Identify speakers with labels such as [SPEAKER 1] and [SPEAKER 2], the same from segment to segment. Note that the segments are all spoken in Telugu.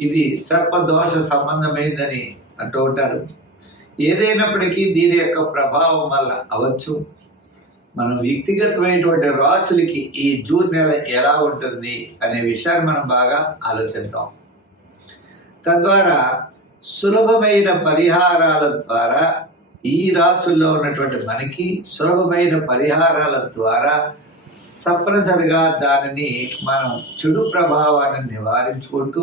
[SPEAKER 1] ఇది సర్పదోష సంబంధమైందని అంటూ ఉంటారు. ఏదైనప్పటికీ దీని యొక్క ప్రభావం వల్ల అవచ్చు మనం వ్యక్తిగతమైనటువంటి రాసులకి ఈ జూన్ నెల ఎలా ఉంటుంది అనే విషయాన్ని మనం బాగా ఆలోచిద్దాం. తద్వారా సులభమైన పరిహారాల ద్వారా ఈ రాసుల్లో ఉన్నటువంటి మనకి సులభమైన పరిహారాల ద్వారా తప్పనిసరిగా దానిని మనం చెడు ప్రభావాన్ని నివారించుకుంటూ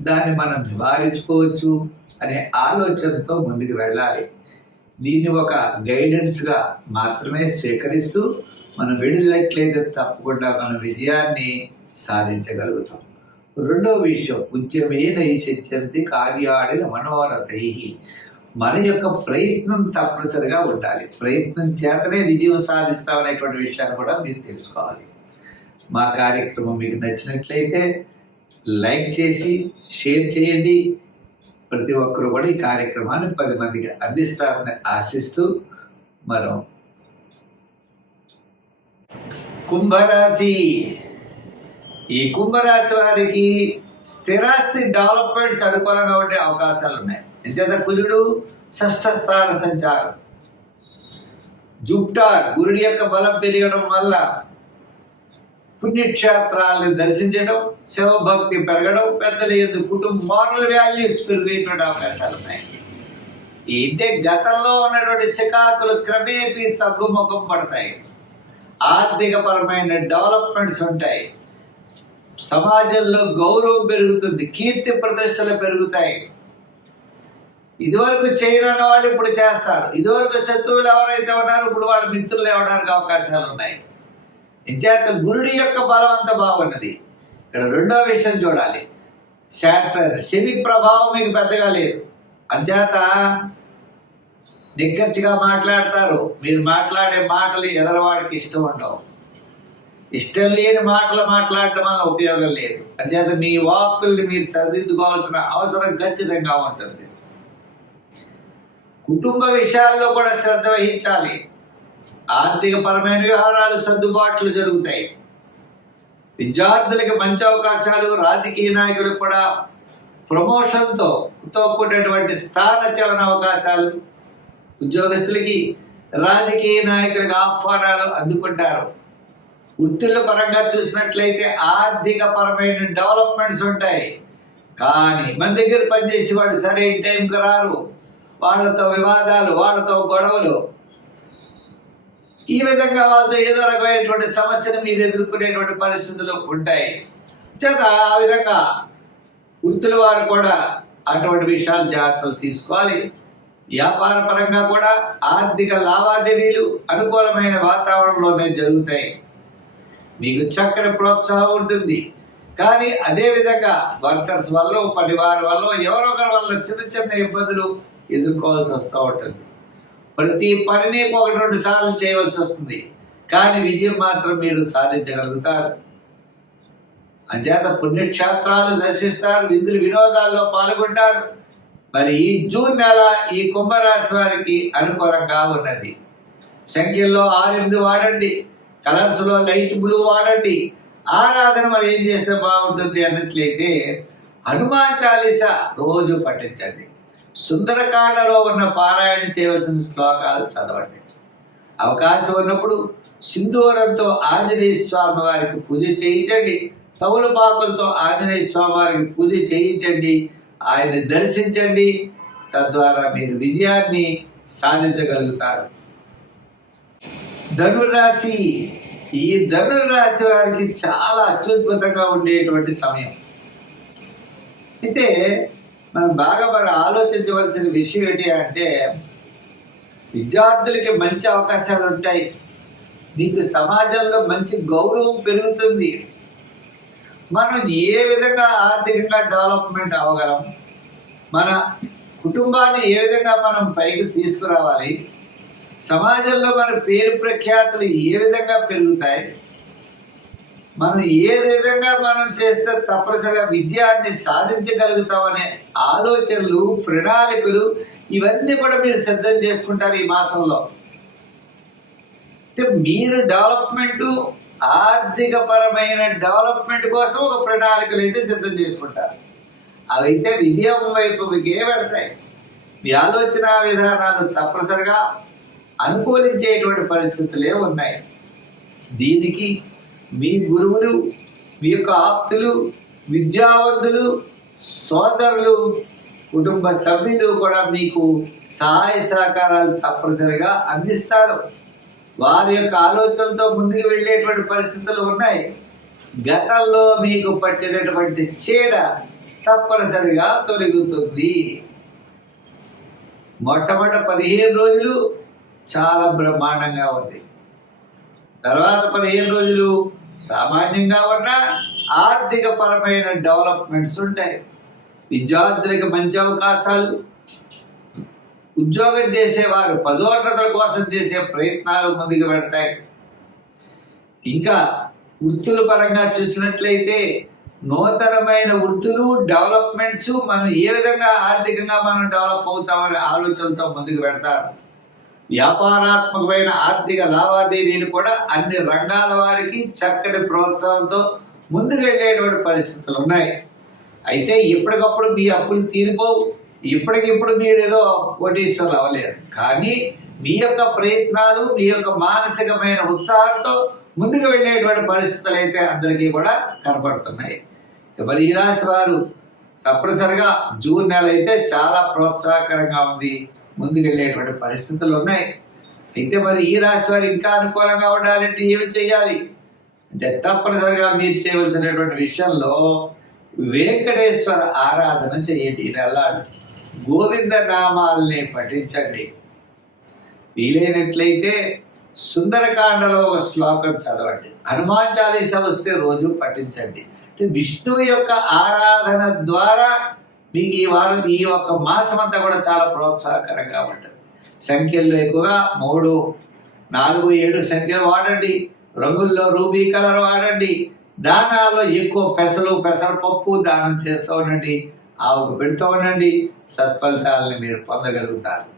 [SPEAKER 1] దాన్ని మనం నివారించుకోవచ్చు అనే ఆలోచనతో ముందుకు వెళ్ళాలి. దీన్ని ఒక గైడెన్స్గా మాత్రమే స్వీకరిస్తూ మనం వెళ్ళినట్లయితే తప్పకుండా మన విజయాన్ని సాధించగలుగుతాం. రెండో విషయం ఉద్యమే నైశిత్యంతి కార్యాడిన మనోరథై. మన యొక్క ప్రయత్నం తప్పనిసరిగా ఉండాలి. ప్రయత్నం చేతనే విజయం సాధిస్తామనేటువంటి విషయాన్ని కూడా మీరు తెలుసుకోవాలి. మా కార్యక్రమం మీకు నచ్చినట్లయితే లైక్ చేసి షేర్ చేయండి. ప్రతి ఒక్కరు కూడా ఈ కార్యక్రమాన్ని పది మందికి అందిస్తారని ఆశిస్తూ మనం కుంభరాశి. ఈ కుంభరాశి వారికి స్థిరాస్తి డెవలప్మెంట్స్ అనుకూలంగా ఉండే అవకాశాలు ఉన్నాయి. ఎంచేత కుజుడు షష్ఠ స్థాన సంచారం. జూప్టార్ గురుడి యొక్క బలం పెరగడం వల్ల పుణ్యక్షేత్రాలను దర్శించడం శివభక్తి పెరగడం పెద్దల ఎందు కుటుంబ మోరల్ వాల్యూస్ పెరిగేటువంటి అవకాశాలు ఉన్నాయి. ఏంటంటే గతంలో ఉన్నటువంటి చికాకులు క్రమేపీ తగ్గుముఖం పడతాయి. ఆర్థికపరమైన డెవలప్మెంట్స్ ఉంటాయి. సమాజంలో గౌరవం పెరుగుతుంది కీర్తి ప్రతిష్టలు పెరుగుతాయి. ఇదివరకు చేయని వాళ్ళు ఇప్పుడు చేస్తారు. ఇదివరకు శత్రువులు ఎవరైతే ఉన్నారో ఇప్పుడు వాళ్ళ మిత్రులు ఇవ్వడానికి అవకాశాలు ఉన్నాయి. ఇంచేత గురుడి యొక్క బలం అంత బాగున్నది ఇక్కడ రెండో విషయం చూడాలి. శాటర్ శని ప్రభావం మీకు పెద్దగా లేదు. అంచేత నిగ్గర్చిగా మాట్లాడతారు. మీరు మాట్లాడే మాటలు ఎదరవాడికి ఇష్టం ఉండవు. ఇష్టం లేని మాటలు మాట్లాడటం వల్ల ఉపయోగం లేదు. అంచేత మీ వాక్కుల్ని మీరు సరిదిద్దుకోవాల్సిన అవసరం ఖచ్చితంగా ఉంటుంది. కుటుంబ విషయాల్లో కూడా శ్రద్ధ వహించాలి. ఆర్థిక పరమైన వ్యవహారాలు సర్దుబాట్లు జరుగుతాయి. విద్యార్థులకి మంచి అవకాశాలు రాజకీయ నాయకులకు కూడా ప్రమోషన్తో కూడినటువంటి స్థాన చలన అవకాశాలు ఉద్యోగస్తులకి రాజకీయ నాయకులకు ఆహ్వానాలు అందుకుంటారు. వృత్తుల పరంగా చూసినట్లయితే ఆర్థిక పరమైన డెవలప్మెంట్స్ ఉంటాయి. కానీ మన దగ్గర పనిచేసి వాళ్ళు సరైన టైంకి రారు. వాళ్ళతో వివాదాలు వాళ్ళతో గొడవలు ఈ విధంగా వాళ్ళతో ఏదో రకమైనటువంటి సమస్యను మీరు ఎదుర్కొనేటువంటి పరిస్థితులు ఉంటాయి. చేత ఆ విధంగా వృత్తుల వారు కూడా అటువంటి విషయాలు జాగ్రత్తలు తీసుకోవాలి. వ్యాపార పరంగా కూడా ఆర్థిక లావాదేవీలు అనుకూలమైన వాతావరణంలోనే జరుగుతాయి. మీకు చక్కని ప్రోత్సాహం ఉంటుంది. కానీ అదే విధంగా వర్కర్స్ వల్ల పనివారి వల్ల ఎవరో వల్ల చిన్న చిన్న ఇబ్బందులు ఎదుర్కోవాల్సి వస్తూ ఉంటుంది. ప్రతి పనిని ఒకటి రెండు సార్లు చేయవలసి వస్తుంది. కానీ విజయం మాత్రం మీరు సాధించగలుగుతారు. అంచేత పుణ్యక్షేత్రాలు దర్శిస్తారు విందులు వినోదాల్లో పాల్గొంటారు. మరి ఈ జూన్ నెల ఈ కుంభరాశి వారికి అనుకూలంగా ఉన్నది. సంఖ్యల్లో ఆరెంజ్ వాడండి కలర్స్లో లైట్ బ్లూ వాడండి. ఆరాధన మరి ఏం చేస్తే బాగుంటుంది అన్నట్లయితే హనుమాన్ చాలీస రోజు పఠించండి. సుందరకాండలో ఉన్న పారాయణ చేయవలసిన శ్లోకాలు చదవండి. అవకాశం ఉన్నప్పుడు సింధూరంతో ఆంజనేయ స్వామి వారికి పూజ చేయించండి. తవులపాకులతో ఆంజనేయ స్వామి వారికి పూజ చేయించండి. ఆయన్ని దర్శించండి. తద్వారా మీరు విజయాన్ని సాధించగలుగుతారు. ధనురాశి ఈ ధనురాశి వారికి చాలా అత్యద్భుతంగా ఉండేటువంటి సమయం. అయితే మనం బాగా మనం ఆలోచించవలసిన విషయం ఏంటి అంటే విద్యార్థులకి మంచి అవకాశాలు ఉంటాయి. మీకు సమాజంలో మంచి గౌరవం పెరుగుతుంది. మనం ఏ విధంగా ఆర్థికంగా డెవలప్మెంట్ అవ్వగలం? మన కుటుంబాన్ని ఏ విధంగా మనం పైకి తీసుకురావాలి? సమాజంలో మన పేరు ప్రఖ్యాతులు ఏ విధంగా పెరుగుతాయి? మనం ఏ విధంగా మనం చేస్తే తప్పనిసరిగా విజయాన్ని సాధించగలుగుతామనే ఆలోచనలు ప్రణాళికలు ఇవన్నీ కూడా మీరు సిద్ధం చేసుకుంటారు ఈ మాసంలో. అంటే మీరు డెవలప్మెంట్ ఆర్థిక పరమైన డెవలప్మెంట్ కోసం ఒక ప్రణాళికలు అయితే సిద్ధం చేసుకుంటారు. అవైతే విజయం వైపు మీకే పెడతాయి. మీ ఆలోచన విధానాలు తప్పనిసరిగా అనుకూలించేటువంటి పరిస్థితులే ఉన్నాయి. దీనికి మీ గురువులు మీ యొక్క ఆప్తులు విద్యావంతులు సోదరులు కుటుంబ సభ్యులు కూడా మీకు సహాయ సహకారాలు తప్పనిసరిగా అందిస్తారు. వారి యొక్క ఆలోచనలతో ముందుకు వెళ్ళేటువంటి పరిస్థితులు ఉన్నాయి. గతంలో మీకు పట్టినటువంటి చీడ తప్పనిసరిగా తొలగుతుంది. మొట్టమొదటి పదిహేను రోజులు చాలా బ్రహ్మాండంగా ఉంది. తర్వాత పదిహేను రోజులు సామాన్యంగా ఉన్న ఆర్థిక పరమైన డెవలప్మెంట్స్ ఉంటాయి. విద్యార్థులకు మంచి అవకాశాలు ఉద్యోగం చేసేవారు పదోన్నతుల కోసం చేసే ప్రయత్నాలు ముందుకు పెడతాయి ఇంకా వృత్తుల పరంగా చూసినట్లయితే నూతనమైన వృత్తులు డెవలప్మెంట్స్ మనం ఏ విధంగా ఆర్థికంగా మనం డెవలప్ అవుతామనే ఆలోచనలతో ముందుకు పెడతారు వ్యాపారాత్మకమైన ఆర్థిక లావాదేవీలు కూడా అన్ని రంగాల వారికి చక్కని ప్రోత్సాహంతో ముందుకెళ్ళేటువంటి పరిస్థితులు ఉన్నాయి. అయితే ఎప్పటికప్పుడు మీ అప్పులు తీరిపోవు. ఇప్పటికిప్పుడు మీరు ఏదో కోటీశ్వరులు అవ్వలేరు. కానీ మీ యొక్క ప్రయత్నాలు మీ యొక్క మానసికమైన ఉత్సాహంతో ముందుకు వెళ్ళేటువంటి పరిస్థితులు అయితే అందరికీ కూడా కనపడుతున్నాయి. మరి ఈ రాశి వారు తప్పనిసరిగా జూన్ నెల అయితే చాలా ప్రోత్సాహకరంగా ఉంది. ముందుకెళ్ళేటువంటి పరిస్థితులు ఉన్నాయి. అయితే మరి ఈ రాశి వారు ఇంకా అనుకూలంగా ఉండాలంటే ఏమి చేయాలి అంటే తప్పనిసరిగా మీరు చేయవలసినటువంటి విషయంలో వెంకటేశ్వర ఆరాధన చేయండి ఈ గోవింద నామాల్ని పఠించండి. వీలైనట్లయితే సుందరకాండలో ఒక శ్లోకం చదవండి. హనుమాన్ చాలీస వస్తే రోజు పఠించండి. విష్ణువు యొక్క ఆరాధన ద్వారా మీకు ఈ వారం ఈ యొక్క మాసం అంతా కూడా చాలా ప్రోత్సాహకరంగా ఉంటుంది. సంఖ్యల్లో ఎక్కువగా మూడు నాలుగు ఏడు సంఖ్యలు వాడండి. రంగుల్లో రూబీ కలర్ వాడండి. దానాల్లో ఎక్కువ పెసలు పెసరపప్పు దానం చేస్తూ ఉండండి. ఆవుకు పెడుతూ ఉండండి. సత్ఫలితాలను మీరు పొందగలుగుతారు.